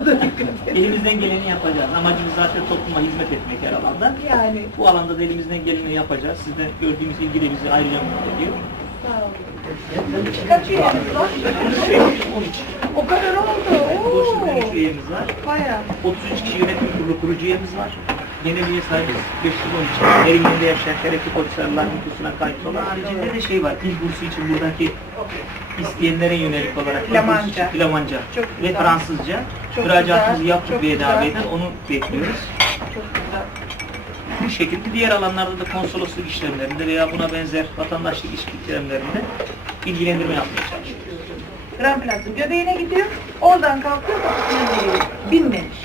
Elimizden geleni yapacağız. Amacımız zaten topluma hizmet etmek her alanda. Yani Bu alanda da elimizden geleni yapacağız. Sizden gördüğümüz ilgi de bizi ayrıca mutlu ediyor. sağ olun. Kaç üyeniz var? 13. O kadar oldu. Boşlukta 3 Oo. üyemiz var. Bayağı. 33 kişi yönetim kurulu kurucu üyemiz var. Genel üye sahibiz 513. Her ilinde yaşayan şerefli polislerler nüfusuna kayıt olan. Haricinde de şey var. Dil bursu için buradaki isteyenlere yönelik olarak Flamanca. Flamanca ve. Fransızca Çok güzel, yaptık çok ve güzel. onu bekliyoruz. Çok güzel. Bu şekilde diğer alanlarda da konsolosluk işlemlerinde veya buna benzer vatandaşlık işlemlerinde bilgilendirme yapmaya çalışıyoruz. Grand Plaza göbeğine gidiyor. Oradan kalkıyor kapısına geliyor. Binmemiş.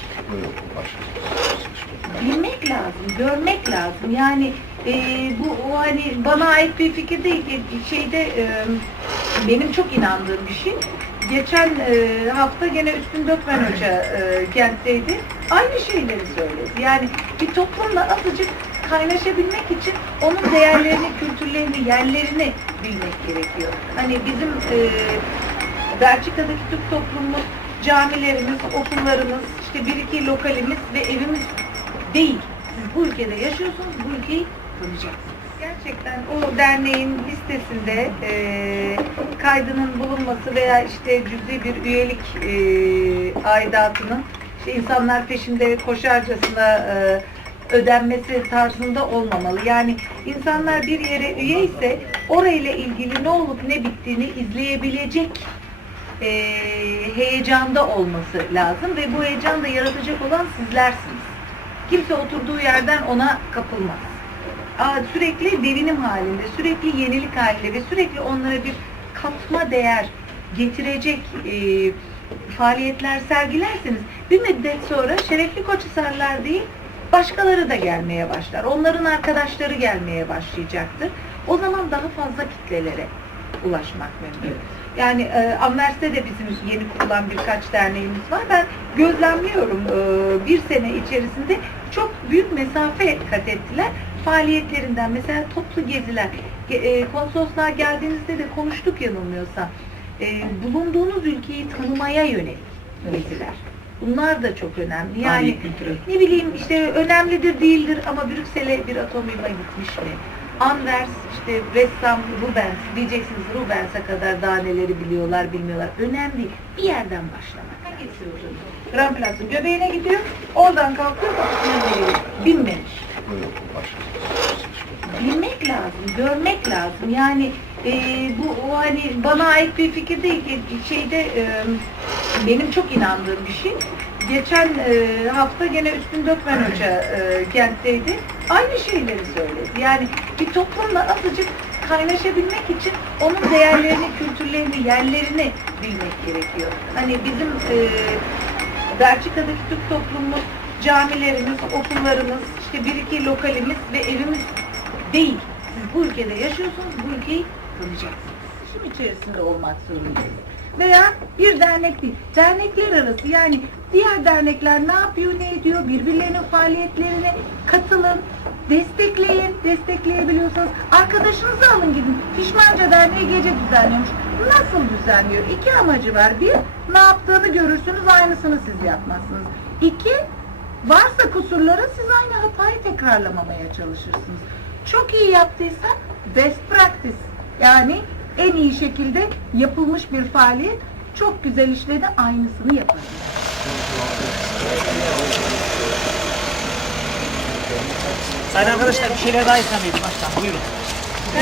Bilmek lazım, görmek lazım. Yani e, bu o hani bana ait bir fikir değil. E, Şeyde e, benim çok inandığım bir şey. Geçen e, hafta gene Üstün Dökmen Hoca e, kentteydi. Aynı şeyleri söyledi. Yani bir toplumla azıcık kaynaşabilmek için onun değerlerini, kültürlerini, yerlerini bilmek gerekiyor. Hani bizim e, Belçika'daki Türk toplumumuz, camilerimiz, okullarımız, işte bir iki lokalimiz ve evimiz değil. Siz bu ülkede yaşıyorsunuz, bu ülkeyi tanıyacaksınız. Gerçekten o derneğin listesinde e, kaydının bulunması veya işte cüzi bir üyelik e, aidatının işte insanlar peşinde koşarcasına e, ödenmesi tarzında olmamalı. Yani insanlar bir yere üye ise orayla ilgili ne olup ne bittiğini izleyebilecek e, heyecanda olması lazım ve bu heyecan da yaratacak olan sizlersiniz. Kimse oturduğu yerden ona kapılmaz. Sürekli devinim halinde, sürekli yenilik halinde ve sürekli onlara bir katma değer getirecek e, faaliyetler sergilerseniz bir müddet sonra şerefli koçhisarlar değil başkaları da gelmeye başlar. Onların arkadaşları gelmeye başlayacaktır. O zaman daha fazla kitlelere ulaşmak mümkün. Yani e, Anvers'te de bizim yeni kurulan birkaç derneğimiz var. Ben gözlemliyorum e, bir sene içerisinde çok büyük mesafe kat ettiler. Faaliyetlerinden mesela toplu geziler. Ge- E, konsolosluğa geldiğinizde de konuştuk yanılmıyorsam. E, bulunduğunuz ülkeyi tanımaya yönelik geziler. Bunlar da çok önemli. Yani ne bileyim işte önemlidir değildir ama Brüksel'e bir atomima gitmiş mi? Anvers, işte ressam Rubens, diyeceksiniz Rubens'e kadar daha neleri biliyorlar bilmiyorlar. Önemli değil. Bir yerden başlamak. Hocam? Grand Plaza'nın göbeğine gidiyor, oradan kalkıyor kapısına geliyor. Binmemiş. Bilmek lazım, görmek lazım. Yani e, bu o hani bana ait bir fikir değil. Şeyde e, benim çok inandığım bir şey. Geçen e, hafta gene Üstün Dökmen Hoca e, kentteydi. Aynı şeyleri söyledi. Yani bir toplumla azıcık kaynaşabilmek için onun değerlerini, kültürlerini, yerlerini bilmek gerekiyor. Hani bizim e, Belçika'daki Türk toplumumuz, camilerimiz, okullarımız, işte bir iki lokalimiz ve evimiz değil. Siz bu ülkede yaşıyorsunuz, bu ülkeyi tanıyacaksınız. İşin içerisinde olmak zorundayız. Veya bir dernek değil, dernekler arası yani diğer dernekler ne yapıyor, ne ediyor, birbirlerinin faaliyetlerine katılın, destekleyin, destekleyebiliyorsanız. Arkadaşınızı alın gidin. Pişmanca Derneği gece düzenliyormuş. Nasıl düzenliyor? İki amacı var. Bir, ne yaptığını görürsünüz, aynısını siz yapmazsınız. İki, varsa kusurları siz aynı hatayı tekrarlamamaya çalışırsınız. Çok iyi yaptıysa best practice yani en iyi şekilde yapılmış bir faaliyet çok güzel işledi aynısını yaparız. Sayın arkadaşlar bir şeyler daha ikram edin baştan. Buyurun.